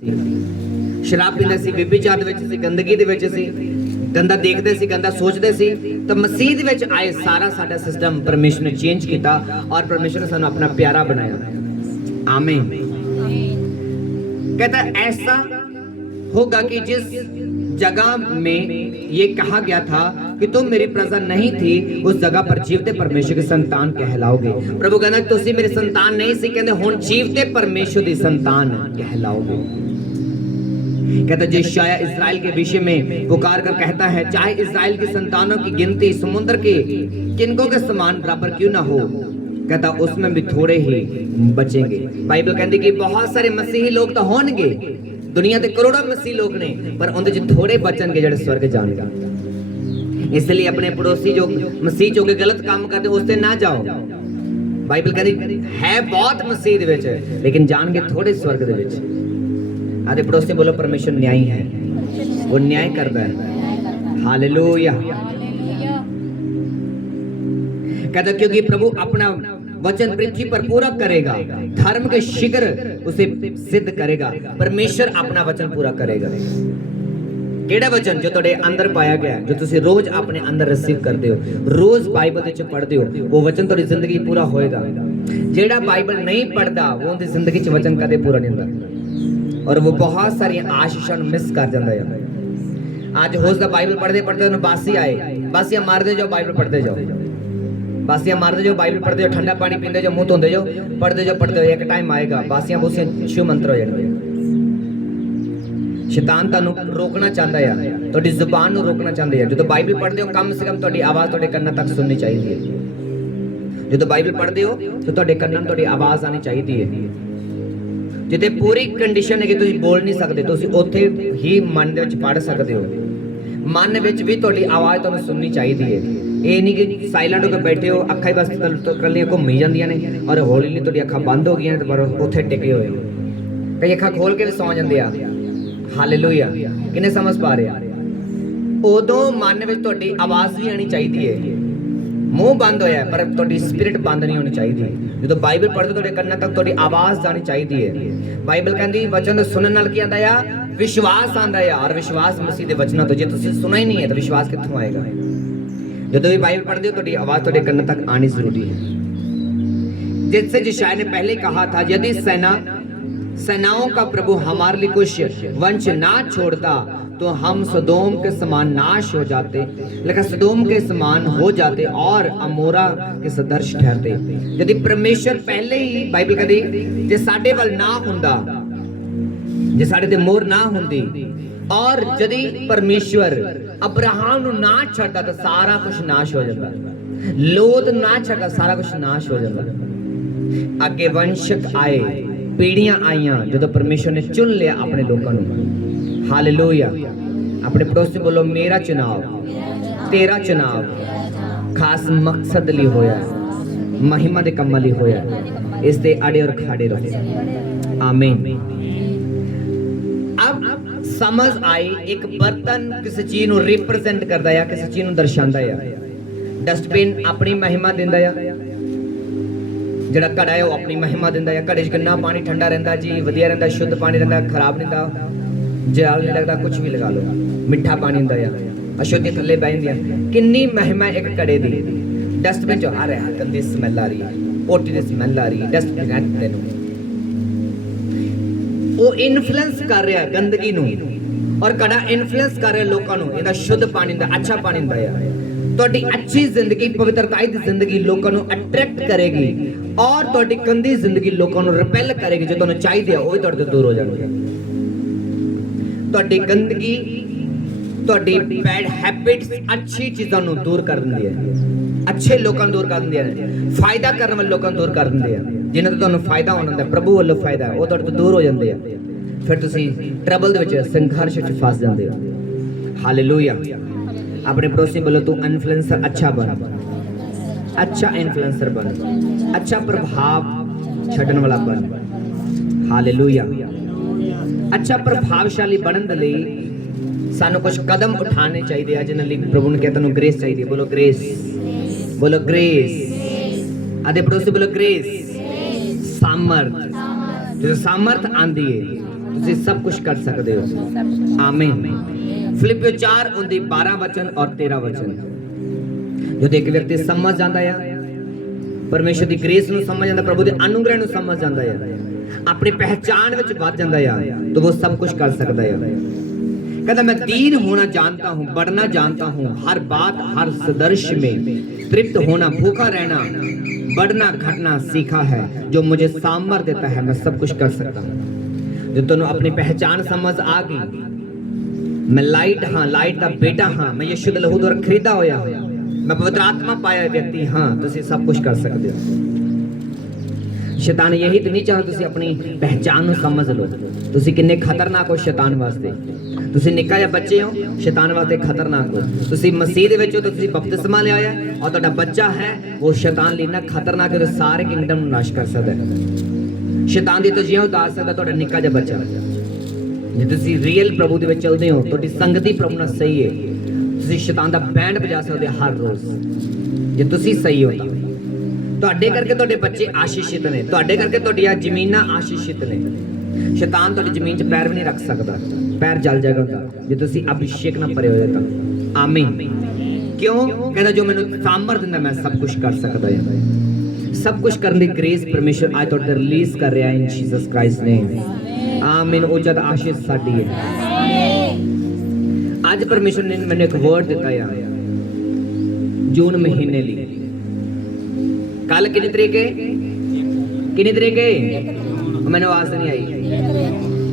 शराब पींदे सी, व्यभिचार दे विच सी, गंदगी दे विच सी, गंदा देखते सी, गंदा सोचते सी। तो मसीह दे विच आए सारा साडा सिस्टम परमेश्वर ने चेंज किया और परमेश्वर ने सानू अपना प्यारा बनाया। आमीन। कहता ऐसा होगा कि जिस जगह में ये कहा गया था कि तुम मेरी प्रजा नहीं थी, उस जगह पर जीवते परमेश्वर की संतान कहलाओगे। प्रभु कहना तुसी मेरी संतान नहीं सी, कहते हुण जीवते परमेश्वर की संतान कहलाओगे। कहता जो यशायाह इस्राएल के विषय में पुकार कर कहता है, चाहे इस्राएल की संतानों की गिनती समुद्र के किनकों के समान बराबर क्यों ना हो, कहता उसमें भी थोड़े ही बचेंगे। बाइबल कहती कि बहुत सारे मसीही लोग तो होंगे, दुनिया के करोड़ों मसीह लोग ने, पर उनके च थोड़े बचनगे जो स्वर्ग जाएंगे। इसलिए अपने पड़ोसी जो मसीह चो के गलत काम करते उससे ना जाओ। बाइबल कहती है बहुत मसीह दे विच, लेकिन जान के थोड़े स्वर्ग दे विच। आदे पड़ोसी बोलो परमेश्वर न्यायी है, वो न्याय करता है। हालेलुया। कहता क्योंकि प्रभु अपना वचन पृथ्वी पर पूरा करेगा, धर्म के शिखर उसे सिद्ध करेगा। परमेश्वर अपना वचन पूरा करेगा। केड़ा वचन जो तुहाडे अंदर पाया गया, जो तुसी रोज अपने अंदर रिसीव करते हो, रोज बाइबल विच पढ़ते हो, वो वचन तुहाडी जिंदगी पूरा होएगा। जेड़ा बाइबल नहीं पढ़दा वो उनकी जिंदगी च वचन कदे पूरा नहीं होंदा और वो बहुत सारी आशीषां मिस कर जाता है। आज हो सकता बाइबल पढ़ते पढ़ते उन्हें बासी आए, बासियां मारते जाओ, बाइबल पढ़ते जाओ, बासियां मारते जाओ, बाइबल पढ़ते जाओ, ठंडा पानी पीते जाओ, मुंह धोते जाओ, पढ़ते जाओ, एक टाइम आएगा बासियां बूसियां शिव मंत्र हो जाएंगे। शैतान तुहानू रोकना चाहता है, तुहाडी जुबान नू रोकना चाहता है। जो बाइबल पढ़ते हो कम से कम तुहाडी आवाज़ तुहाडे कन्नां तक सुननी चाहिए। जो बाइबल पढ़ते हो तो तुहाडे कन्नां तुहाडी आवाज़ आनी चाहिए है। जिते पूरी कंडीशन है कि तुसीं बोल नहीं सकते, तुसीं उत्थे ही मन दे विच पढ़ सकते हो। मन विच भी तुहाडी आवाज़ तुहानू सुननी चाहिए है। ये नहीं कि साइलेंट होकर बैठे हो, अखां ही बस कलियां घूमी जांदियां ने और हौली हौली तुहाडी अखां बंद हो गईयां पर उत्थे टिके होए। कई अखां खोल के भी सौ जांदे आ। हालेलुया। किन्ने समझ पा रहे आ? उदों मन विच तुहाडी आवाज़ भी आनी चाहिए है। मुंह बंद होया पर तुहाडी स्पिरिट बंद नहीं होनी चाहिए। जो बाइबल पढ़ते तुहाडे कन्नां तक तुहाडी आवाज़ जानी चाहिए है। बाइबल कहती वचन सुनने नाल की आंदा आ, विश्वास आंदा है और विश्वास मसीह दे वचनां तो। जे तुसीं सुना ही नहीं है तो विश्वास कित्थों आएगा? जो भी बाइबल पढ़ते हो तुहाडी आवाज़ तुहाडे कन्नां तक आनी जरूरी है। जिससे यशायाह ने पहले कहा था, यदि सेनाओं का प्रभु हमारे लिए कुछ वंश ना छोड़ता तो हम सदोम के समान नाश हो जाते, लेकिन सदोम के समान हो जाते और अमोरा के सदृश ठहरते। यदि परमेश्वर पहले ही बाइबल कहती जे साडे वल ना हुंदा, जे साडे ते मोहर ना हुंदी और यदि परमेश्वर अब्राहम नू ना छड्डदा तो सारा कुछ नाश हो जाता। लोद ना छड्डदा सारा कुछ नाश हो जाता। अगे वंशक आए, पीढ़ियां आईयां जो परमेश्वर ने चुन लिया अपने लोगों को। हालेलुया। अपने पड़ोसी बोलो मेरा चुनाव, तेरा चुनाव खास मकसद लिए होया, महिमा दे कम्मां लई होया। इस दे आड़े और खाड़े रहो। आमीन। अब समझ आई एक बर्तन किसी चीज नू रिप्रेजेंट करदा है, किसी चीज नू दर्शांदा है। डस्टबिन अपनी महिमा दिंदा है, ਜਿਹੜਾ ਘੜਾ है वो अपनी महिमा दिंदा है। घड़े 'ਚ किन्ना पानी ठंडा रहिंदा जी, वधिया रहिंदा, शुद्ध पानी रहिंदा, खराब नहीं रहिंदा, जाल नहीं लगता, कुछ भी लगा लो। मिठा पानी हुंदा है, अशुद्धि थल्ले बह जांदियां। किन्नी महिमा एक घड़े दी। डस्टबिन 'चों आ रहा गंदी स्मैल आ रही है, पोटी दी स्मैल आ रही है, डस्टबिन हटदे नूं वो इन्फ्लुएंस कर रहा है गंदगी नूं और घड़ा इन्फ्लुएंस कर रहा है लोकां नूं। इहदा शुद्ध पानी दा अच्छा पानी हुंदा है। तुहाडी अच्छी जिंदगी, पवित्रता दी जिंदगी लोकां नूं अट्रैक्ट करेगी और तुहाडी गंदी जिंदगी लोकां नूं रिपेल करेगी। जो तुहानूं चाहीदा है वो ही तुहाडे तो दूर हो जाणगे। तुहाडी गंदगी, तुहाडी बैड हैबिट्स अच्छी चीज़ां नूं दूर कर दिंदी है, अच्छे लोकां नूं दूर कर दिंदी है, फायदा करन वाले लोकां नूं दूर कर दिंदी है। जिन्हां तों तुहानूं फायदा होना हुंदा, प्रभु ਵੱਲੋਂ फायदा है, वो तुहाडे तो दूर हो जांदे आ। फिर तुसीं ट्रबल दे विच, संघर्ष विच फस जांदे हो। हालेलुया। अपने पड़ोसी बोलो तू इन्फ्लुएंसर अच्छा बन, अच्छा इन्फ्लुएंसर बन, अच्छा प्रभाव छड्डण वाला बन। हालेलुया। अच्छा प्रभावशाली बनन दे लई सानू कुछ कदम उठाने चाहिए जिन्हां लई प्रभु ने कहता तैनूं ग्रेस चाहिए। बोलो ग्रेस, बोलो ग्रेस। आदे पड़ोसी बोलो ग्रेस। सामर्थ। जो सामर्थ आंदी है ਤੁਸੀਂ ਸਭ ਕੁਝ ਕਰ ਸਕਦੇ ਹੋ। ਆਮੀਨ। ਫਿਲਿੱਪੀਓ 4 ਉਹਦੀ 12 ਵਚਨ ਔਰ 13 ਵਚਨ। ਜਦੋਂ ਇੱਕ ਵਿਅਕਤੀ ਸਮਝ ਜਾਂਦਾ ਆ, ਪਰਮੇਸ਼ਰ ਦੀ ਗ੍ਰੇਸ ਨੂੰ ਸਮਝ ਜਾਂਦਾ, ਪ੍ਰਭੂ ਦੇ ਅਨੁਗ੍ਰਹ ਨੂੰ ਸਮਝ ਜਾਂਦਾ ਆ, ਆਪਣੀ ਪਹਿਚਾਨ ਵਿੱਚ ਵੱਧ ਜਾਂਦਾ ਆ, ਤਾਂ ਉਹ ਸਭ ਕੁਝ ਕਰ ਸਕਦਾ ਆ। कहता मैं दीन होना जानता हूँ, बढ़ना जानता हूँ, हर बात हर सदर्श में तृप्त होना, भूखा रहना, बढ़ना घटना सीखा है। जो मुझे सामर्थ देता है मैं सब कुछ कर सकता हूँ। जो तुम अपनी पहचान समझ आ गई, मैं लाइट हाँ, लाइट का बेटा हाँ, मैं यीशु दे लहू द्वारा खरीदा होया, मैं पवित्र आत्मा पाया व्यक्ति हाँ, तुम सब कुछ कर सकते हो। शैतान यही तो नहीं चाहता तुम अपनी पहचान ਨੂੰ ਸਮਝ ਲਓ। ਤੁਸੀਂ ਕਿੰਨੇ ਖਤਰਨਾਕ ਹੋ ਸ਼ੈਤਾਨ ਵਾਸਤੇ। ਤੁਸੀਂ ਨਿੱਕਾ ਜਿਹਾ ਬੱਚੇ ਹੋ, ਸ਼ੈਤਾਨ ਵਾਸਤੇ ਖਤਰਨਾਕ ਹੋ। ਤੁਸੀਂ ਮਸੀਹ ਦੇ ਵਿੱਚ ਹੋ ਤਾਂ ਤੁਸੀਂ ਬਪਤਿਸਮਾ ਲਿਆ ਹੈ, ਔਰ ਤੁਹਾਡਾ ਬੱਚਾ ਹੈ ਉਹ ਸ਼ੈਤਾਨ ਲਈ ਨਾ ਖਤਰਨਾਕ ਹੈ, ਸਾਰੇ ਕਿੰਗਡਮ ਨੂੰ ਨਾਸ਼ ਕਰ ਸਕਦਾ ਹੈ। ਸ਼ੈਤਾਨ ਦੀ ਤਜੀਆਂ ਉਤਾਰ ਸਕਦਾ ਤੁਹਾਡਾ ਨਿੱਕਾ ਜਿਹਾ ਬੱਚਾ। ਜੇ ਤੁਸੀਂ ਰੀਅਲ ਪ੍ਰਭੂ ਦੇ ਵਿੱਚ ਚੱਲਦੇ ਹੋ, ਤੁਹਾਡੀ ਸੰਗਤੀ ਪ੍ਰਭੂ ਨਾਲ ਸਹੀ ਹੈ, ਤੁਸੀਂ ਸ਼ੈਤਾਨ ਦਾ ਬੈਂਡ ਵਜਾ ਸਕਦੇ ਹੋ ਹਰ ਰੋਜ਼। ਜੇ ਤੁਸੀਂ ਸਹੀ ਹੋ ਤਾਂ ਤੁਹਾਡੇ ਕਰਕੇ ਤੁਹਾਡੇ ਬੱਚੇ ਆਸ਼ੀਸ਼ਿਤ ਨੇ, ਤੁਹਾਡੇ ਕਰਕੇ ਤੁਹਾਡੀਆਂ ਜ਼ਮੀਨਾਂ ਆਸ਼ੀਸ਼ਿਤ ਨੇ। ਸ਼ੈਤਾਨ ਤੁਹਾਡੀ ਜ਼ਮੀਨ 'ਚ ਪੈਰ ਵੀ ਨਹੀਂ ਰੱਖ ਸਕਦਾ, ਪੈਰ ਜਲ ਜਾਏਗਾ ਉਹਦਾ ਜੇ ਤੁਸੀਂ ਅਭਿਸ਼ੇਕ ਨਾਲ ਭਰੇ ਹੋਏ ਤਾਂ। ਆਮੀਨ। ਕਿਉਂ? ਕਹਿੰਦਾ ਜੋ ਮੈਨੂੰ ਸਾਮਰਥ ਦਿੰਦਾ ਮੈਂ ਸਭ ਕੁਝ ਕਰ ਸਕਦਾ ਹਾਂ। ਸਭ ਕੁਝ ਕਰਨ ਦੀ ਗ੍ਰੇਸ ਪਰਮੇਸ਼ਰ ਅੱਜ ਤੁਹਾਡੇ ਰਿਲੀਜ਼ ਕਰ ਰਿਹਾ ਇਨ ਜੀਸਸ ਕ੍ਰਾਈਸਟ ਨੇਮ। ਆਮੀਨ। ਉਹ ਜਦ ਆਸ਼ੀਸ਼ ਸਾਡੀ ਹੈ। ਅੱਜ ਪਰਮੇਸ਼ਰ ਨੇ ਮੈਨੂੰ ਇੱਕ ਵਰਡ ਦਿੱਤਾ ਆ ਜੂਨ ਮਹੀਨੇ ਲਈ। ਕੱਲ ਕਿੰਨੀ ਤਰੀਕ ਹੈ? ਕਿੰਨੀ ਤਰੀਕ ਹੈ? ਮੈਨੂੰ ਆਵਾਜ਼ ਨਹੀਂ ਆਈ।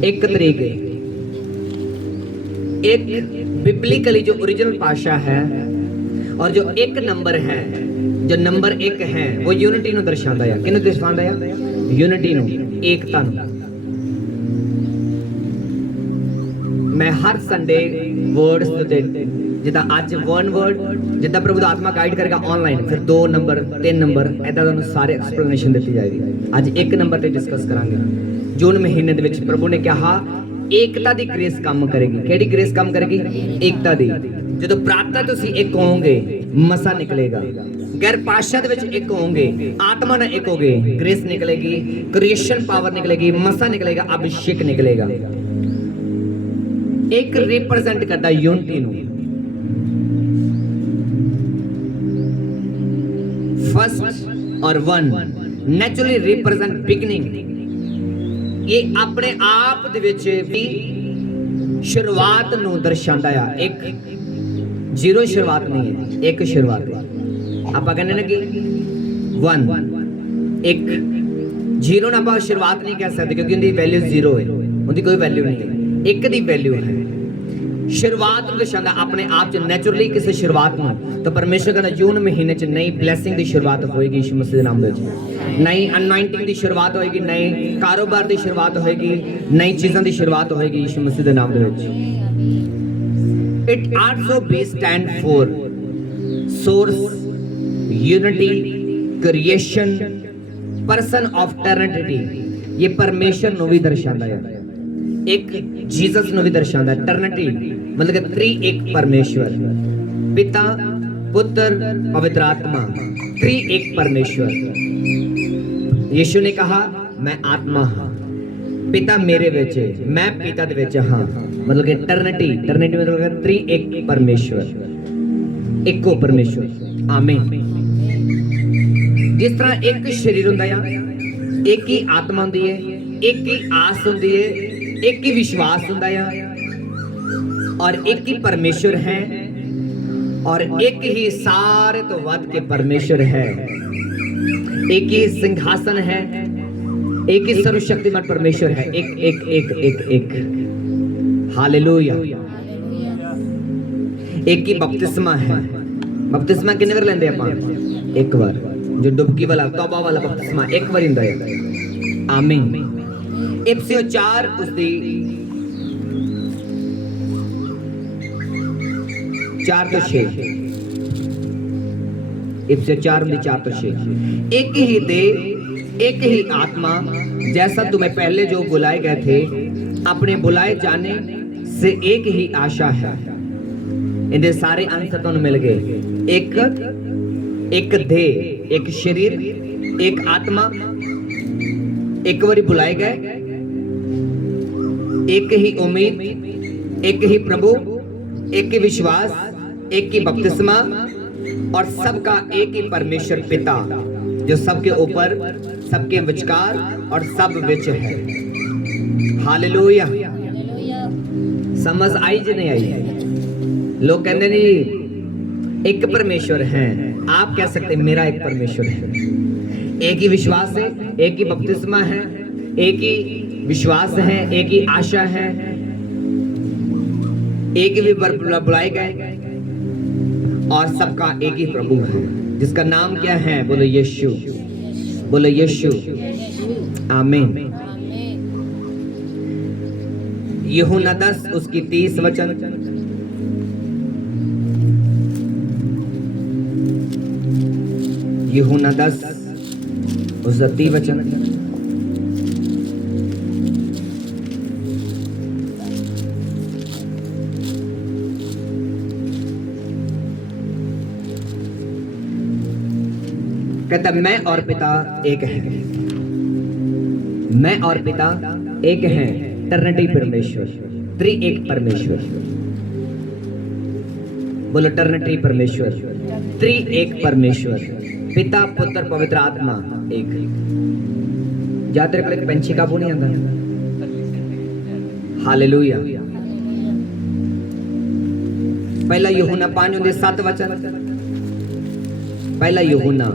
1 तरीक है। एक बिब्लिकली जो ओरिजिनल भाषा है और जो एक नंबर है, जो नंबर 1 है वो यूनिटी ਨੂੰ ਦਰਸਾਉਂਦਾ ਹੈ। ਕਿਹਨੂੰ ਦਰਸਾਉਂਦਾ ਹੈ? यूनिटी ਨੂੰ, ਏਕਤਾ ਨੂੰ। ਮੈਂ ਹਰ ਸੰਡੇ ਵਰਡਸ ਤੇ ਜਿੱਦਾਂ ਅੱਜ 1 ਵਰਡ, ਜਿੱਦਾਂ ਪ੍ਰਭੂ ਦਾ ਆਤਮਾ ਗਾਈਡ ਕਰੇਗਾ ਆਨਲਾਈਨ, ਫਿਰ 2 ਨੰਬਰ 3 ਨੰਬਰ ਐਦਾਂ ਤੁਹਾਨੂੰ ਸਾਰੇ ਐਕਸਪਲੇਨੇਸ਼ਨ ਦਿੱਤੀ ਜਾਏਗੀ। ਅੱਜ 1 ਨੰਬਰ ਤੇ ਡਿਸਕਸ ਕਰਾਂਗੇ। ਜੂਨ ਮਹੀਨੇ ਦੇ ਵਿੱਚ ਪ੍ਰਭੂ ਨੇ ਕਿਹਾ ਏਕਤਾ ਦੀ ਗ੍ਰੇਸ ਕੰਮ ਕਰੇਗੀ। ਕਿਹੜੀ ਗ੍ਰੇਸ ਕੰਮ ਕਰੇਗੀ? ਏਕਤਾ ਦੀ। ਜਦੋਂ ਪ੍ਰਾਰਥਨਾ ਤੁਸੀਂ ਇੱਕ ਹੋਵੋਗੇ ਮਸਾ ਨਿਕਲੇਗਾ। ਗੈਰ ਪਾਸ਼ਾ ਦੇ ਵਿੱਚ ਇੱਕ ਹੋਵੋਗੇ, ਆਤਮਾ ਨਾਲ ਇੱਕ ਹੋਗੇ, ਗ੍ਰੇਸ ਨਿਕਲੇਗੀ, ਕ੍ਰੀਏਸ਼ਨ ਪਾਵਰ ਨਿਕਲੇਗੀ, ਮਸਾ ਨਿਕਲੇਗਾ, ਅਭਿਸ਼ੇਕ ਨਿਕਲੇਗਾ। ਇੱਕ ਰਿਪਰੈਜ਼ੈਂਟ ਕਰਦਾ ਯੂਨਿਟੀ ਨੂੰ। फर्स्ट और 1 नेचुरली रिप्रेजेंट बिगिनिंग। ये अपने आप दे विच भी शुरुआत नूं दर्शांदा आ। एक जीरो शुरुआत नहीं है, एक शुरुआत है। आपां कहने ने कि 1 एक जीरो ना आपां शुरुआत नहीं कह सकते क्योंकि उनकी वैल्यू 0 है, उनकी कोई वैल्यू नहीं है। एक दी वैल्यू है। शुरुआत दर्शांदा अपने आप च नेचुरली किसी शुरुआत में। तो परमेश्वर कहना जून महीने च नई ब्लैसिंग की शुरुआत होएगी यीशु मसीह के नाम में। नई अनॉइंटिंग की शुरुआत होएगी, नए कारोबार की शुरुआत होएगी, नई चीज़ों की शुरुआत होएगी यीशु मसीह के नाम में। It also be stand for source, unity, creation, person of trinity. ये परमेश्वर को भी दर्शाता है। एक जीसस ਨੂੰ ਵੀ ਦਰਸਾਉਂਦਾ ਹੈ। टर्निटी मतलब कि 3 एक परमेश्वर, पिता पुत्र पवित्र आत्मा, 3 एक परमेश्वर। यीशु ने कहा मैं आत्मा हाँ, पिता मेरे विच है, मैं पिता दे विच हाँ। मतलब कि टर्निटी मतलब 3 एक परमेश्वर, एको परमेश्वर। आमीन। जिस तरह एक शरीर हुंदा है, एक ही आत्मा हुंदी है, एक ही आस हुंदी है, एक ही विश्वास हुंदा है, और एक ही परमेश्वर है, और एक ही सारे तो वध के परमेश्वर है। एक ही सिंहासन है, एक ही सर्वशक्तिमान परमेश्वर है। एक एक एक एक एक हालेलुया। एक ही बपतिस्मा है। बपतिस्मा कितने बार लेंदे आपां? 1 बार। जो डुबकी वाला तौबा वाला बपतिस्मा 1 बार हुंदा है। आमीन। इफिसियों 4 उसदी 4 तो 6। इफिसियों 4 उसदी 4 तो 6। एक ही देह, एक ही आत्मा, जैसा तुम्हें पहले जो बुलाए गए थे अपने बुलाए जाने से एक ही आशा है। इनके सारे अंश तुहानू मिल गए। एक देह, एक शरीर, एक आत्मा, एक बारी बुलाए गए, एक ही उम्मीद, एक ही प्रभु, एक ही विश्वास, एक ही बपतिस्मा और सबका एक ही परमेश्वर पिता, जो सबके ऊपर, सबके विचकार और सब विच है। हालेलुया। समझ आई जी नहीं आई? लोग कहते नहीं एक परमेश्वर है, आप कह सकते मेरा एक परमेश्वर है। एक ही विश्वास है, एक ही बपतिस्मा है, एक ही विश्वास है, एक ही आशा है, एक ही बुलाए गए और सबका एक ही प्रभु है, जिसका नाम क्या है? बोलो यीशु, बोलो यीशु। आमीन। यूहन्ना 10 उसकी 30 वचन। यूहन्ना 10 उसका 30 वचन। कहता मैं और पिता एक हैं, मैं और पिता एक हैं, टर्निटी परमेश्वर, त्रि एक परमेश्वर। बोलो टर्निटी परमेश्वर, त्रि एक परमेश्वर, पिता पुत्र पवित्र आत्मा एक। जाते रख पंछी काबू नहीं आता। हालेलुया। पहला यूहन्ना 5:7 वचन। पहला यूहन्ना,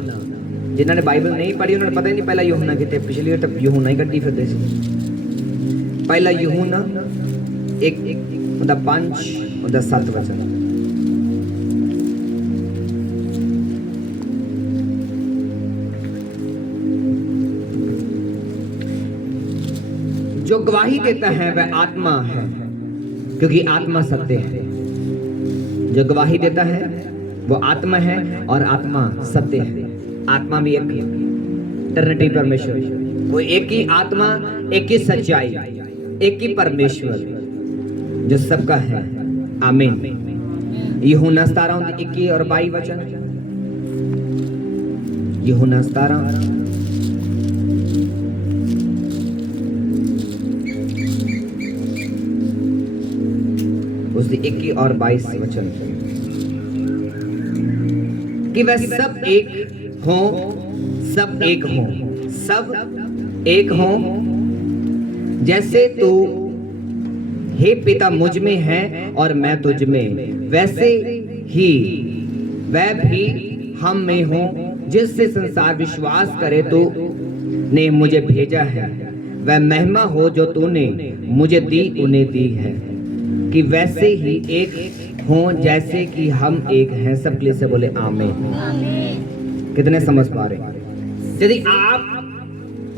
जिन्होंने बाइबल नहीं पढ़ी उन्होंने पता ही नहीं पहला यूहन्ना कितने, पिछली बार तब यूहन्ना ही कड्डी फिरते सी। पहला यूहन्ना 1:5-7 वचन। जो गवाही देता है वह आत्मा है, क्योंकि आत्मा सत्य है। जो गवाही देता है वो आत्मा है और आत्मा सत्य है। आत्मा भी एक टर्निटी परमेश्वर, वो एक ही आत्मा, एक ही सच्चाई, एक ही परमेश्वर जो सबका है। आमीन। यूहन्ना 17:21 और 22 वचन। यूहन्ना 17 उसकी 21 और 22 वचन। कि वह सब एक हो, सब एक हो, सब एक हो, जैसे तू हे पिता मुझ में है और मैं तुझ में, वैसे ही वह भी हम में हो, जिससे संसार विश्वास करे तो ने मुझे भेजा है। वह महिमा हो जो तूने मुझे दी उन्हें दी है, कि वैसे ही एक हो जैसे कि हम एक हैं। सब के लिए से बोले आमीन। कितने समझ पा रहे? यदि आप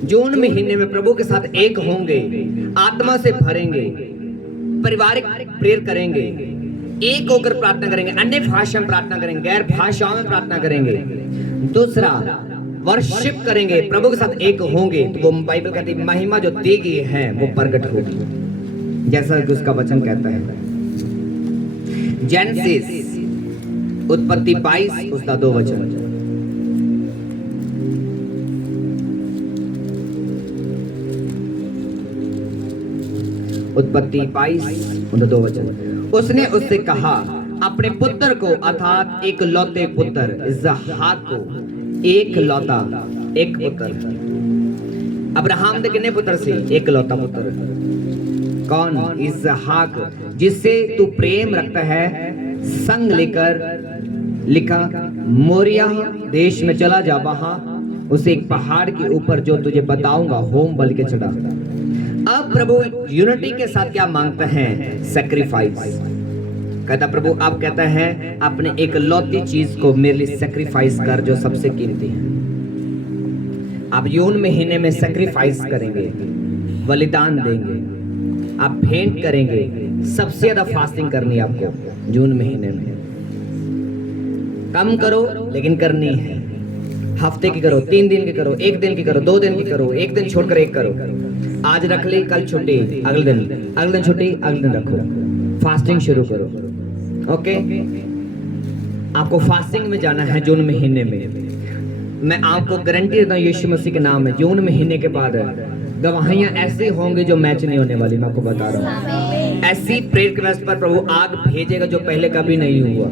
जून महीने में प्रभु के साथ एक होंगे, आत्मा से भरेंगे, पारिवारिक प्रेयर करेंगे, एक होकर प्रार्थना करेंगे, अन्य भाषा में प्रार्थना करेंगे, गैर भाषाओं में प्रार्थना करेंगे, दूसरा वर्शिप करेंगे, प्रभु के साथ एक होंगे, तो वो बाइबल कहती है महिमा जो दी गई है वो प्रकट होगी, जैसा कि उसका वचन कहता है। जेनेसिस उत्पत्ति 22 उसका 2 वचन। उत्पत्ति 22 उनका 2 वचन। उसने उससे कहा अपने पुत्र को, अर्थात एक लौते पुत्र इसहाक को, एक लौता, एक पुत्र। अब्राहम के कितने पुत्र से? एक लौता पुत्र। कौन? इसहाक, जिससे तू प्रेम रखता है, संग लेकर लिखा मोरिया देश में चला जा, वहां उसे एक पहाड़ के ऊपर जो तुझे बताऊंगा होम बलि के चढ़ा। अब प्रभु यूनिटी के साथ क्या मांगते हैं? सैक्रिफाइस। कहता प्रभु आप कहता है अपने एक लौती चीज को मेरे लिए सैक्रिफाइस कर, जो सबसे कीमती है। आप जून महीने में सैक्रिफाइस करेंगे, बलिदान देंगे, आप भेंट करेंगे। सबसे ज्यादा फास्टिंग करनी है आपको जून महीने में। कम करो लेकिन करनी है। हफ्ते की करो, 3 दिन की करो, 1 दिन की करो, 2 दिन की करो, 1 दिन छोड़कर 1 करो। आज रख ली, कल छुट्टी, अगले दिन छुट्टी, अगले दिन रखो। फास्टिंग शुरू करो। ओके, आपको फास्टिंग में जाना है जून महीने में। मैं आपको गारंटी देता हूँ यीशु मसीह के नाम में, जून महीने के बाद गवाहियां ऐसी होंगी जो मैच नहीं होने वाली, मैं आपको बता रहा हूँ। ऐसी प्रेयर रिक्वेस्ट पर प्रभु आग भेजेगा जो पहले कभी नहीं हुआ।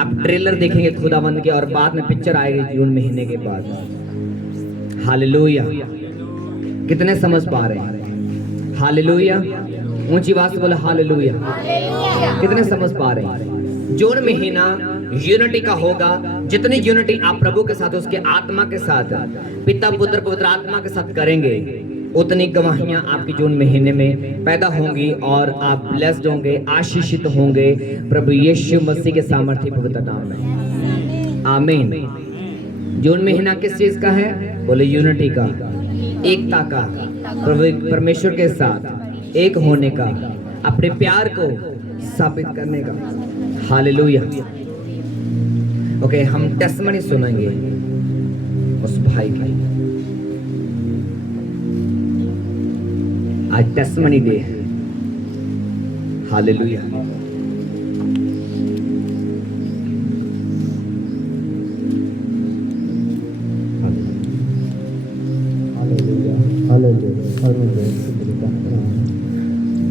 आप ट्रेलर देखेंगे खुदावंद के और बाद में पिक्चर आएगी जून महीने के बाद। हालेलुया, कितने समझ पा रहे हैं? हालेलुया, ऊंची आवाज से बोले हालेलुया। कितने समझ पा रहे हैं? जून महीना यूनिटी का होगा। जितनी यूनिटी आप प्रभु के साथ, उसके आत्मा के साथ, पिता पुत्र पवित्र आत्मा के साथ करेंगे, उतनी गवाहियां आपकी जून महीने में पैदा होंगी और आप ब्लेस्ड होंगे, आशीषित होंगे प्रभु यीशु मसीह के सामर्थ्य पवित्र नाम में। आमीन। जून महीना किस चीज का है? बोले यूनिटी का, एकता का, परमेश्वर के साथ एक होने का, अपने प्यार को स्थापित करने का। हालेलुया। ओके, हम टेस्टमनी सुनेंगे उस भाई की। आज टेस्टमनी डे है। हालेलुया।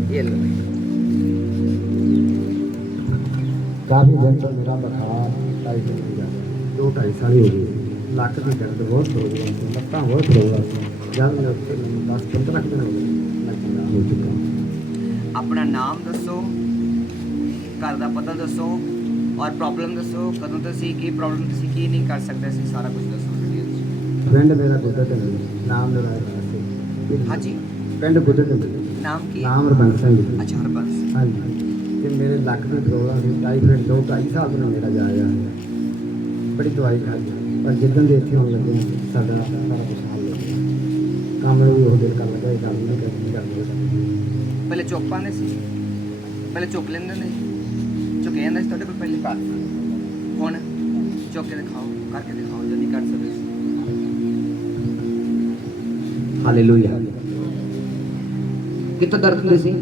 ये लो। काफ़ी दिन तो मेरा बुखार 2-2.5 साल हो गए। ਲੱਕ ਦੀ ਦਰਦ ਬਹੁਤ ਪ੍ਰੋਬਲਮ ਸੀ, ਲੱਤਾਂ ਬਹੁਤ ਪ੍ਰੋਬਲਮ ਸੀ। ਜਦ ਮੈਂ 10-15 ਦਿਨ ਹੋ ਗਏ ਮੈਂ ਚੰਗਾ ਹੋ ਚੁੱਕਾ। अपना नाम दसो, घर का पता दसो और प्रॉब्लम दसो, कदों तो सी की प्रॉब्लम सी की नहीं कर सकते सी, सारा कुछ दसो। ਪਿੰਡ ਮੇਰਾ ਗੁੱਦਰ ਢਿੱਲੋਂ, ਨਾਮ ਮੇਰਾ ਸੀ। हाँ जी, ਪਿੰਡ ਗੁੱਦਰ ਢਿੱਲੋਂ, नाम की? ਨਾਮ ਰਬੰਸ ਸਿੰਘ ਜੀ। अच्छा, हरबंस। ਹਾਂਜੀ, ਤੇ ਮੇਰੇ ਲੱਕ ਦੀ ਪ੍ਰੋਬਲਮ ਸੀ। ਟਾਈਫਾਇਡ 2-2.5 ਸਾਲ ਤੋਂ ਮੇਰਾ ਜਾ ਰਿਹਾ, ਬੜੀ ਦਵਾਈ ਖਾਧੀ, ਪਰ ਜਿੱਦਣ ਦੇ ਇੱਥੇ ਆਉਣ ਲੱਗੇ ਸਾਡਾ ਸਾਰਾ ਕੁਝ ਹੱਲ ਹੋ ਗਿਆ। ਕੰਮ ਨੂੰ ਵੀ ਉਹ ਦਿਲ ਕਰਨ ਲੱਗਾ, ਇਹ ਕੰਮ ਨਹੀਂ ਕਰਨੀ ਕਰਦੇ। पहले चुक पाते सी, पहले चुक लेंदे ने, चुके जांदा सी तुहाडे कोल पहले घर। हुण चुक के दिखाओ, करके दिखाओ, जो नहीं कर सकते। हालेलुया। कितना दर्द होंदे सी?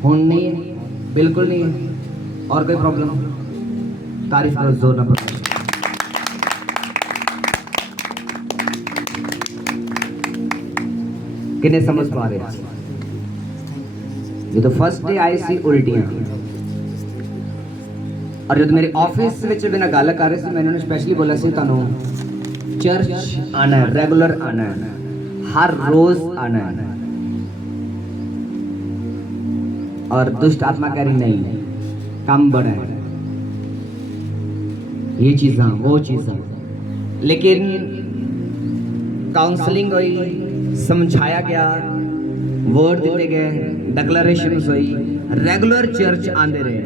हुण नहीं है, बिल्कुल नहीं है। और कोई प्रॉब्लम? तारीफ करो जोर ना पड़ो। किन्ने समझ पा रहे हैं? जो फर्स्ट डे आई सी उल्टियां, और जो मेरे ऑफिस विच बिना गल कर रहे थे, मैं उन्होंने स्पेशली बोला सी तुहानू चर्च आना है, रेगुलर आना है, हर रोज आना है। और दुष्ट आत्मा कह रही नहीं, कम बड़ा है, ये चीज़ां वो चीज़ां। लेकिन काउंसलिंग हुई, समझाया गया, वर्ड दिए गए, डिक्लेरेशन हुई, रेगुलर चर्च आते रहे,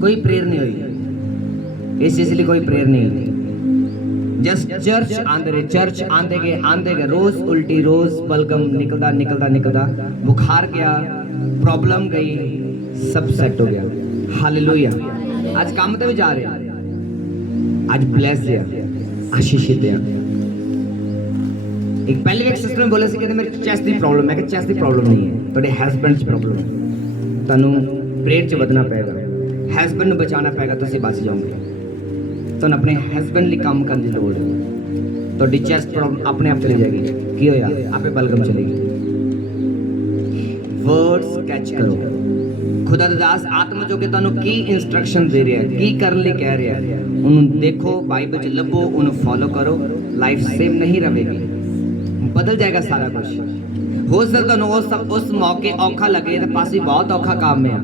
कोई प्रेयर नहीं हुई। इस चीज़ लिए कोई प्रेयर नहीं हुई, जस्ट चर्च आते रहे, चर्च आते गए, रोज उल्टी, रोज बलगम निकलता निकलता निकलता, बुखार गया, प्रॉब्लम गई, सब सेट हो गया। हालेलुया। आज काम तो भी जा रहे हैं, आज ब्लेस्ड है, आशीषित है। एक पहले एक सिस्टर ने बोला सी कि मेरे चेस्ट की प्रॉब्लम है, कि चेस्ट की प्रॉब्लम नहीं है, थोड़े हस्बैंड की प्रॉब्लम है, तुहानू प्रेयर च बदना पेगा, हस्बैंड को बचाना पेगा, तुसीं बच जाओगे। तुहानू अपने हस्बैंड लिए काम करने की लोड़ है। तुहाडी चेस्ट प्रॉब्लम अपने आप चली जाएगी। की होया? आपे बलगम चलेगी। वर्ड्स कैच करो। खुदा दा दास आत्मा जो कि तुहानू की इंस्ट्रक्शन दे रहा है, की करने लिए कह रहा है, उन्होंने देखो, बाइबल च लभो, उन्होंने फॉलो करो। लाइफ सेम नहीं रहेगी, बदल जाएगा सारा कुछ। हो सकता है उस मौके औखा लगे तो पास बहुत औखा काम है,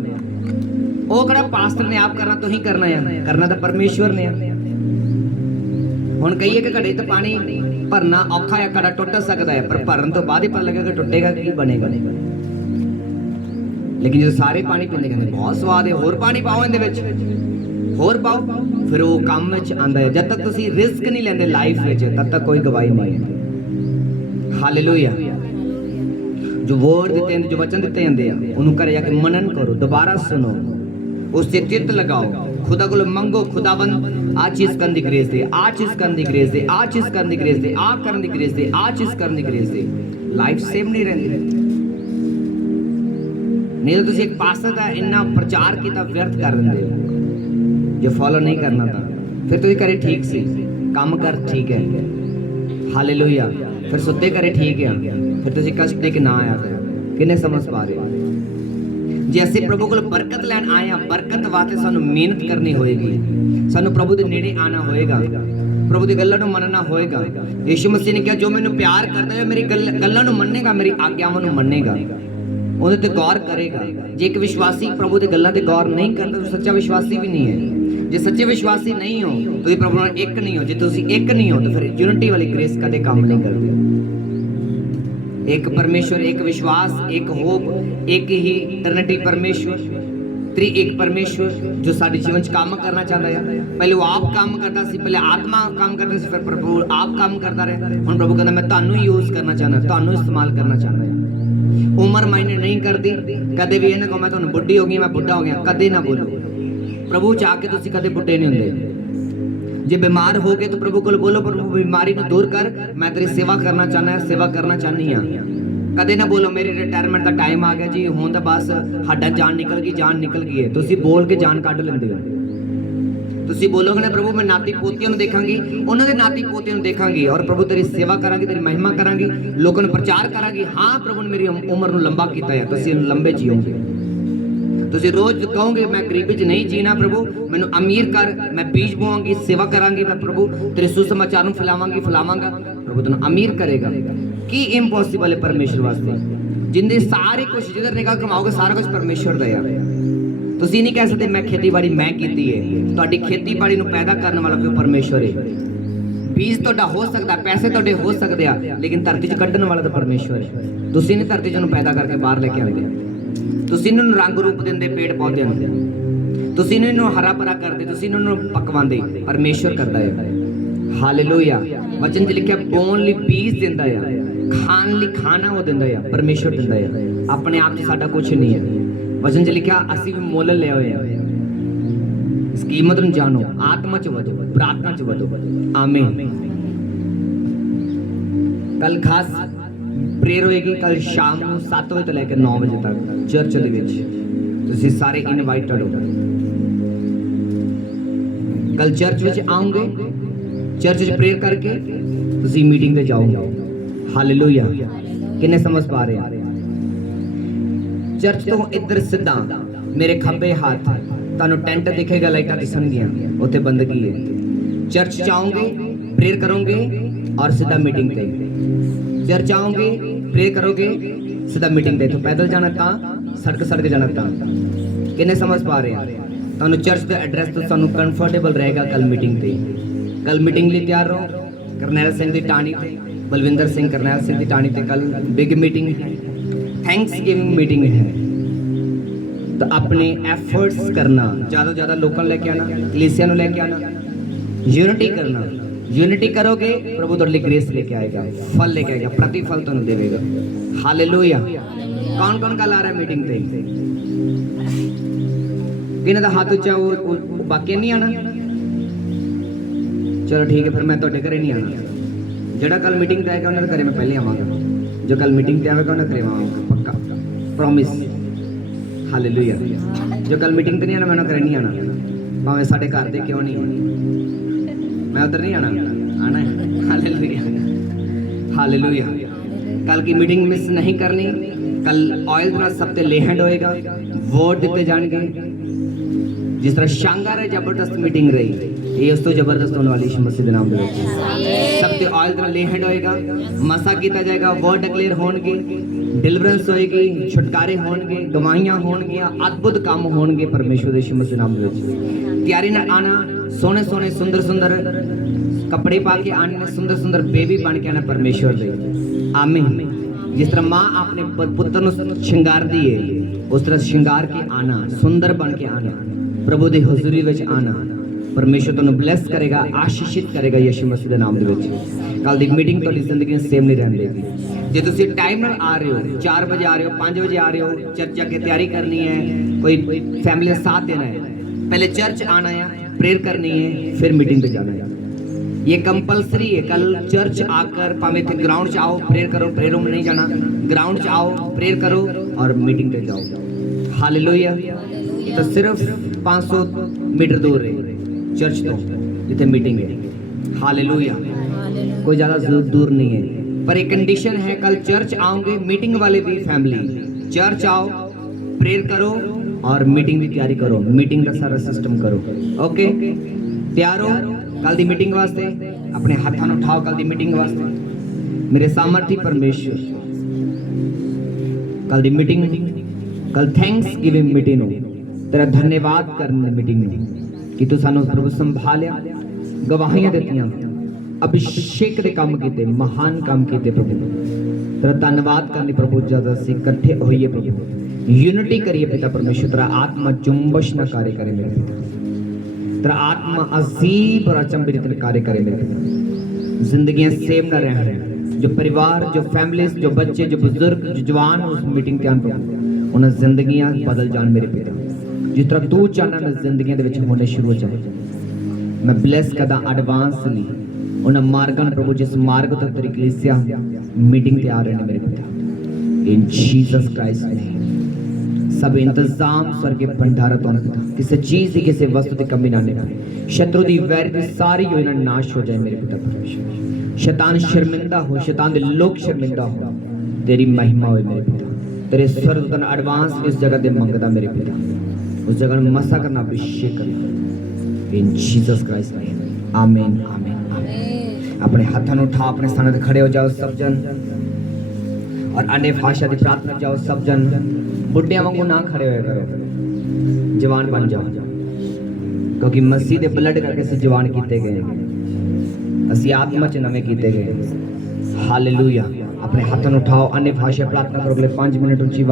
वो कड़ा पास्टर ने आप करना तो ही करना है, करना तो परमेश्वर ने। हुण कहिए कि घड़े तो पानी भरना औखा है, घड़ा टुट सकता है, पर भरन तो बाद ही पता लगेगा टुटेगा कि बनेगा। लेकिन जो सारे पानी पींदे कहते बहुत स्वाद है, होर पानी पाओ इहदे विच, होर पाओ, फिर वो काम विच आंदा है। जब तक तुसीं रिस्क नहीं लेंदे लाइफ विच, तब तक कोई गवाही नहीं है। हालेलुया। जो वर्ड दिते हैं, जो वचन दिते जाते हैं, उन्होंने घरे जाके मनन करो, दोबारा सुनो, उससे चित्त लगाओ, खुदा को मंगो, खुदावंद आ चीज करने की ग्रेस दे, आ चीज करने की ग्रेस दे, आ चीज करने की ग्रेस दे, आ करने की ग्रेस दे, आ चीज करने की ग्रेस दे। लाइफ सेम नहीं रहती। नहीं तो तुसीं एक पास्टर का इन्ना प्रचार किया व्यर्थ कर देंगे हो, जो फॉलो नहीं करना था। फिर तुसीं घरे ठीक सी, काम कर ठीक है, हालेलुया, फिर सुते घरे ठीक है, ਫਿਰ ਤੁਸੀਂ ਕਸ਼ਟ ਦੇ ਕੇ ਨਾ ਆਇਆ ਕਰੋ। ਕਿੰਨੇ ਸਮਝ ਪਾ ਰਹੇ ਹੋ? ਜੇ ਅਸੀਂ ਪ੍ਰਭੂ ਕੋਲ ਬਰਕਤ ਲੈਣ ਆਏ ਹਾਂ, ਬਰਕਤ ਵਾਸਤੇ ਸਾਨੂੰ ਮਿਹਨਤ ਕਰਨੀ ਹੋਏਗੀ, ਸਾਨੂੰ ਪ੍ਰਭੂ ਦੇ ਨੇੜੇ ਆਣਾ ਹੋਏਗਾ, ਪ੍ਰਭੂ ਦੀ ਗੱਲਾਂ ਨੂੰ ਮੰਨਣਾ ਹੋਏਗਾ। ਯਿਸੂ ਮਸੀਹ ਨੇ ਕਿਹਾ ਜੋ ਮੈਨੂੰ ਪਿਆਰ ਕਰਦਾ ਹੈ ਮੇਰੀ ਗੱਲਾਂ ਨੂੰ ਮੰਨੇਗਾ, ਮੇਰੀ ਆਗਿਆਵਾਂ ਨੂੰ ਮੰਨੇਗਾ, ਉਹਦੇ ਤੇ ਗੌਰ ਕਰੇਗਾ। ਜੇ ਇੱਕ ਵਿਸ਼ਵਾਸੀ ਪ੍ਰਭੂ ਦੀ ਗੱਲਾਂ ਤੇ ਗੌਰ ਨਹੀਂ ਕਰਦਾ ਤਾਂ ਸੱਚਾ ਵਿਸ਼ਵਾਸੀ ਵੀ ਨਹੀਂ ਹੈ। ਜੇ ਸੱਚੇ ਵਿਸ਼ਵਾਸੀ ਨਹੀਂ ਹੋ, ਤੁਸੀਂ ਪ੍ਰਭੂ ਨਾਲ ਇੱਕ ਨਹੀਂ ਹੋ। ਜੇ ਤੁਸੀਂ ਇੱਕ ਨਹੀਂ ਹੋ ਤਾਂ ਫਿਰ ਯੂਨਿਟੀ ਵਾਲੀ ਗ੍ਰੇਸ ਕਦੇ ਕੰਮ ਨਹੀਂ ਕਰਦੀ। एक परमेश्वर, एक विश्वास, एक होप, एक ही इटर्निटी परमेश्वर, त्रिएक परमेश्वर जो साडे जीवन च काम करना चाहता है। पहले वो आप काम करता सी, पहले आत्मा काम करता सी, फिर प्रभु आप काम करता रहे। हुण प्रभु कहता मैं तुहानू यूज करना चाहना, तुहानू इस्तेमाल करना चाहता है। उम्र मायने नहीं करती। कदे भी ये ना कहो मैं तुहानू बुढ़ी हो गई, मैं बुढ़ा हो गया, कदे ना बोलो। प्रभु चाह के तुसीं कदे बुढ़े नहीं हुंदे। जे बीमार हो गए तो प्रभु को बोलो प्रभु बीमारी को दूर कर, मैं तेरी सेवा करना चाहना है, सेवा करना चाहनी हाँ। कदे ना बोलो मेरी रिटायरमेंट का टाइम आ गया जी, हुण तां बस साडा जान निकल गई है। तुसीं बोल के जान कढ लैंदे हो। तुसीं बोलोगे ना प्रभु मैं नाती पोतियां नूं देखांगी, उन्हां दे नाती पोतियां नूं देखांगी और प्रभु तेरी सेवा करांगी, तेरी महिमा करांगी, लोकां नूं प्रचार करांगी। हाँ प्रभु ने मेरी उम्र नूं लंबा कीता है, तुसीं लंबे जीओगे। तुसीं रोज कहोगे मैं गरीबी च नहीं जीना प्रभु, मैनू अमीर कर, मैं बीज बोआंगी, सेवा करांगी, मैं प्रभु तेरे सुसमाचार नूं फैलावांगा, प्रभु तैनूं अमीर करेगा। की इंपॉसिबल है परमेश्वर वास्ते? जिंदे सारी कुछ जिधर निगाह कमाओगे सारा कुछ परमेश्वर दा है। तुसीं नहीं कह सकते मैं खेतीबाड़ी मैं कीती है। तुहाडी खेतीबाड़ी नूं पैदा करने वाला कोई परमेश्वर है। बीज तुहाडा हो सकदा, पैसे तुहाडे हो सकदे आ, लेकिन धरती च कड्ढण वाला तां परमेश्वर है। तुसीं नहीं धरती च पैदा करके बाहर लेके आंदे, तुसीं इन्हां नूं रंग रूप दिंदे पेड़ पौधे नूं, तुसीं इन्हां नूं हरा भरा करदे, तुसीं इन्हां नूं पकवांदे, परमेश्वर करदा है। हालेलुया। वचन च लिखिआ बोण लई बीज दिंदा है, खाण लई खाना वो दिंदा है, परमेश्वर दिंदा है। अपने आप च साडा कुछ नहीं है। वचन च लिखिआ असीं भी मुੱਲ लिया होया है। इस कीमत नूं जानो, आत्मा च वधो, प्रार्थना च वधो। आमीन। कल खास प्रेयर होएगी, कल शाम ਨੂੰ 7 ਵਜੇ ਤੋਂ ਲੈ ਕੇ 9 ਵਜੇ ਤੱਕ ਚਰਚ ਦੇ ਵਿੱਚ। ਤੁਸੀਂ ਸਾਰੇ ਇਨਵਾਈਟਡ ਹੋ। ਕੱਲ ਚਰਚ ਵਿੱਚ ਆਉਂਗੇ, ਚਰਚ 'ਚ ਪ੍ਰੇਅਰ ਕਰਕੇ ਤੁਸੀਂ ਮੀਟਿੰਗ ਤੇ ਜਾਓਗੇ। ਹਾਲੇਲੂਇਆ। ਕਿੰਨੇ ਸਮਝ ਪਾ ਰਹੇ ਆ? ਚਰਚ ਤੋਂ ਇੱਧਰ ਸਿੱਧਾ ਮੇਰੇ ਖੱਬੇ ਹੱਥ ਤੁਹਾਨੂੰ ਟੈਂਟ ਦਿਖੇਗਾ, ਲਾਈਟਾਂ ਦਿਸਣਗੀਆਂ, ਉੱਥੇ ਬੰਦਗੀ ਹੈ। ਚਰਚ 'ਚ ਆਓਗੇ, ਪ੍ਰੇਅਰ ਕਰੋਗੇ ਔਰ ਸਿੱਧਾ ਮੀਟਿੰਗ ਤੇ। चर्च आओगे, प्रे करोगे, सीधा मीटिंग पे। तो पैदल जाना था, सड़क जाना था। किन्ने समझ पा रहे हैं? तुहानू चर्च का एड्रैस तो तुहानू कंफर्टेबल रहेगा कल मीटिंग पे। कल मीटिंग लिए तैयार रहो। करनैल सिंह की टाणी पे, बलविंदर सिंह करनैल सिंह की टाणी पे कल बिग मीटिंग है, थैंक्स गिविंग मीटिंग है। तो अपने एफर्ट्स करना, ज़्यादा ज़्यादा लोगों लेके आना, कलीसिया नू लेके आना, यूनिटी करना। यूनिटी करोगे प्रभु तुहाडे लिए ग्रेस लेके आएगा, फल लेके आएगा, प्रतिफल तुहानू देवेगा। हालेलुया। कौन कौन कल आ रहा है मीटिंग पे? किन्हां दा हाथ उच्चा वो बाकी नहीं आना? चलो ठीक है, फिर मैं तुहाडे घरे नहीं आना। जिहड़ा कल मीटिंग ते आएगा उन्हां दे घरे मैं पहले आवांगा। जो कल मीटिंग ते आवेगा उन्हां दे घरे आवांगा, पक्का प्रॉमिस। हालेलुया। जो कल मीटिंग ते नहीं आना मैं उन्हां घरे नहीं आना, भावें साडे घर दे क्यों नहीं, मैं उधर नहीं आना है। हालेलुया। हालेलुया। कल की मीटिंग मिस नहीं करनी। कल ऑयल द्वारा सब ते लेहंड होएगा, वोट दिते जाएंगे। जिस तरह शानदार है जबरदस्त मीटिंग रही, ये उस तो जबरदस्त होने वाली यीशु मसीह दे नाम दे विच। सब ते ऑयल द्वारा लेहंड होएगा, मसा कीता जाएगा, वर्ड डिक्लेयर होणगे, डिलीवरेंस होएगी, छुटकारे होणगे, गवाहियां होणगियां, अद्भुत काम होणगे परमेश्वर दे यीशु मसीह नाम दे विच। तैयारी नाल आना, सोने सोने सुंदर सुंदर कपड़े पा के आने, सुंदर सुंदर बेबी बन के आना परमेश्वर दे। आमीन। जिस तरह माँ अपने पुत्र नूं श्रृंगारदी है, उस तरह श्रृंगार के आना, सुंदर बन के आना, प्रभु दी हुजूरी विच आना। परमेश्वर तुहानूं ब्लैस करेगा, आशीषित करेगा यीशु मसीह दे नाम दे विच। कल दी मीटिंग तुहाडी जिंदगी सेम नहीं रहंदी। जे तुसीं टाइम नाल आ रहे हो, 4 बजे आ रहे हो, 5 बजे आ रहे हो, चर्च जाके तैयारी करनी है, कोई फैमिली का साथ देना है, पहले चर्च आना है, प्रेयर करनी है, फिर मीटिंग पे जाना है। ये कंपलसरी है। कल चर्च आकर भावें थे ग्राउंड च आओ, प्रेयर करो, प्रेयर रूम नहीं जाना, ग्राउंड च आओ, प्रेयर करो और मीटिंग पे जाओ। हालेलुया। ये तो सिर्फ 500 मीटर दूर है चर्च तो जिथे मीटिंग है। हालेलुया। कोई ज़्यादा दूर नहीं है। पर एक कंडीशन है, कल चर्च आओगे, मीटिंग वाले भी फैमिली चर्च आओ, प्रेयर करो और मीटिंग की तैयारी करो, मीटिंग का सारा सिस्टम करो। ओके, तैयार हो कल दी मीटिंग वास्ते? अपने हाथों ਨੂੰ उठाओ कल दी मीटिंग वास्ते। मेरे सामर्थी परमेश्वर, कल दी मीटिंग, कल थैंक्स गिविंग मीटिंग हो, तेरा धन्यवाद करने मीटिंग में कि तू सानू प्रभु संभालिया, गवाहियां दित्तियां, अभिषेक दे काम कीते, महान काम कीते प्रभु। तेरा धन्यवाद करनी प्रभु, जद असीं इकट्ठे होइए प्रभु, यूनिटी करिए पिता परमेश्वर, तेरा आत्मा जुम्बश न कार्य करे मेरे पिता, तेरा आत्मा अजीब और अचंभित कार्य करे मेरे पिता। जिंदगियां सेम न रहने, जो परिवार, जो फैमिलीज, जो बच्चे, जो बुजुर्ग, जो जवान उस मीटिंग ते आन प्रभु, उन्हें जिंदगियां बदल जान मेरे पिता, जिस तरह तू चाहना ना जिंदगियां दे विच होने शुरू हो जाए। मैं ब्लेस करदा एडवांसली उन्हें मार्गन प्रभु, जिस मार्ग तो तेरी कलीसिया मीटिंग ते आ रहे हैं मेरे पिता, इन जीसस क्राइस्ट नेम। सब इंतजाम स्वर्गीय भंडारा तो पिता, किसी चीज की, किसी वस्तु की कमी ना निकले, शत्रु दी वैर दी सारी योजना नाश हो जाए मेरे पिता परमेश्वर। शैतान शर्मिंदा हो, शैतान दे लोग शर्मिंदा हो, तेरी महिमा हो मेरे पिता। तेरे स्वर्गदूतन एडवांस इस जगह दे मंगदा मेरे पिता, उस जगह में मसा करना अभिषेक कर, इन जीसस क्राइस्ट नेम, आमीन आमीन आमीन। अपने हाथों में उठा, अपने स्थान पर खड़े हो जाओ सब जन, और अन्य भाषा की प्रार्थना जाओ सब जन। बुढ़िया वांगू ना खड़े होया करो, जवान बन जाओ, क्योंकि मसीह दे ब्लड करके असीं जवान कीते गए, असीं आत्मा च नवे कीते गए। हालेलुया। अपने हाथों में उठाओ, अन्य भाषा प्रार्थना करो, अगले 5 मिनट ऊंची